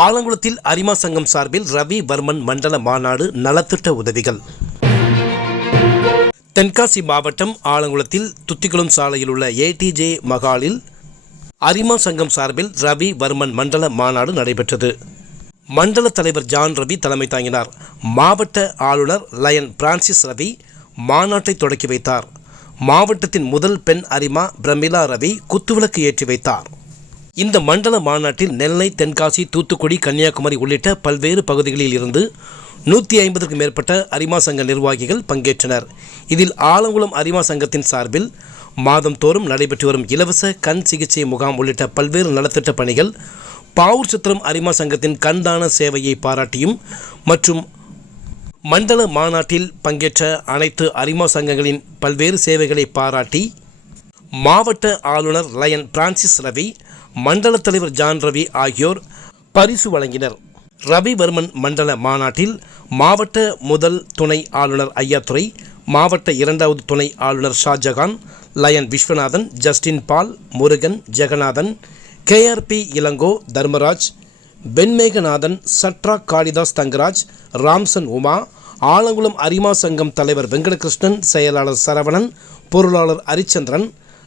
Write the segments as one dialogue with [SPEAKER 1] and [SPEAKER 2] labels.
[SPEAKER 1] ஆலங்குளத்தில் அரிமா சங்கம் சார்பில் ரவி வர்மன் மண்டல மாநாடு நலத்திட்ட உதவிகள். தென்காசி மாவட்டம் ஆலங்குளத்தில் துத்திக்குளம் சாலையில் உள்ள ஏடிஜே மகாலில் அரிமா சங்கம் சார்பில் ரவி வர்மன் மண்டல மாநாடு நடைபெற்றது. மண்டல தலைவர் ஜான் ரவி தலைமை தாங்கினார். மாவட்ட ஆளுநர் லயன் பிரான்சிஸ் ரவி மாநாட்டை தொடக்கி வைத்தார். மாவட்டத்தின் முதல் பெண் அரிமா பிரமிளா ரவி குத்துவிளக்கு ஏற்றி வைத்தார். இந்த மண்டல மாநாட்டில் நெல்லை தென்காசி தூத்துக்குடி கன்னியாகுமரி உள்ளிட்ட பல்வேறு பகுதிகளில் இருந்து நூற்றி ஐம்பதுக்கும் மேற்பட்ட அரிமா சங்க நிர்வாகிகள் பங்கேற்றனர். இதில் ஆலங்குளம் அரிமா சங்கத்தின் சார்பில் மாதந்தோறும் நடைபெற்று வரும் இலவச கண் சிகிச்சை முகாம் உள்ளிட்ட பல்வேறு நலத்திட்ட பணிகள் பாவூர் சித்திரம் அரிமா சங்கத்தின் கண்தான சேவையை பாராட்டியும் மற்றும் மண்டல மாநாட்டில் பங்கேற்ற அனைத்து அரிமா சங்கங்களின் பல்வேறு சேவைகளை பாராட்டி மாவட்ட ஆளுநர் லயன் பிரான்சிஸ் ரவி மண்டல தலைவர் ஜான் ரவி ஆகியோர் பரிசு வழங்கினர். ரவிவர்மன் மண்டல மாநாட்டில் மாவட்ட முதல் துணை ஆளுநர் ஐயாத்துறை மாவட்ட இரண்டாவது துணை ஆளுநர் Shahjahan Lion Viswanathan Justin Paul Murugan Jeganathan KRP Elango Dharmaraj Venmeganathan சட்ரா Kalidas Thangaraj Ramson Uma Alangulam அரிமா சங்கம் தலைவர் வெங்கடகிருஷ்ணன் செயலாளர் சரவணன் பொருளாளர் Arichandran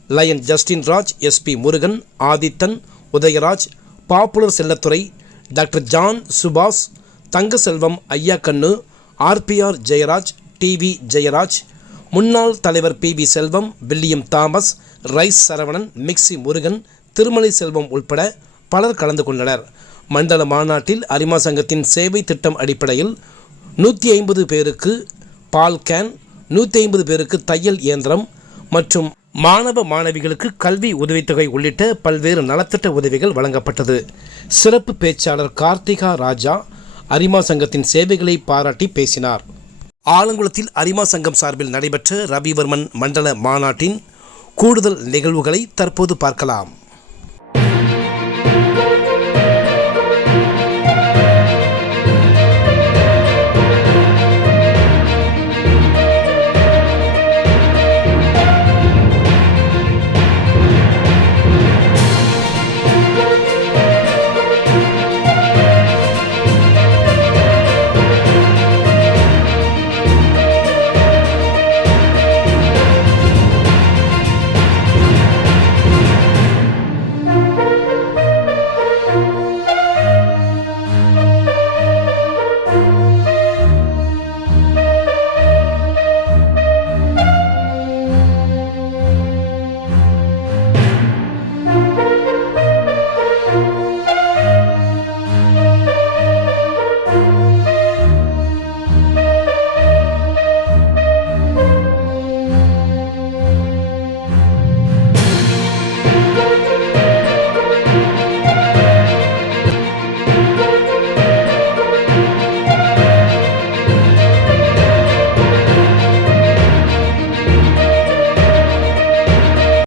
[SPEAKER 1] Lion Justin Raj SP Murugan Adithan Udayaraj popular Chellathurai doctor John Subash Thangaselvam ஐயா கண்ணு ஆர்பிஆர் ஜெயராஜ் டிவி ஜெயராஜ் முன்னாள் தலைவர் P V Selvam William Thomas rice Saravanan mixie Murugan Thirumalai Selvam உட்பட பலர் கலந்து கொண்டனர். மண்டல மாநாட்டில் அரிமா சங்கத்தின் சேவை திட்டம் அடிப்படையில் நூற்றி ஐம்பது பேருக்கு பால் கேன் நூற்றி ஐம்பது பேருக்கு தையல் இயந்திரம் மற்றும் மாணவ மாணவிகளுக்கு கல்வி உதவித்தொகை உள்ளிட்ட பல்வேறு நலத்திட்ட உதவிகள் வழங்கப்பட்டது. சிறப்பு பேச்சாளர் கார்த்திகா ராஜா அரிமா சங்கத்தின் சேவைகளை பாராட்டி பேசினார். ஆலங்குளத்தில் அரிமா சங்கம் சார்பில் நடைபெற்ற ரவிவர்மன் மண்டல மாநாட்டின் கூடுதல் நிகழ்வுகளை தற்போது பார்க்கலாம்.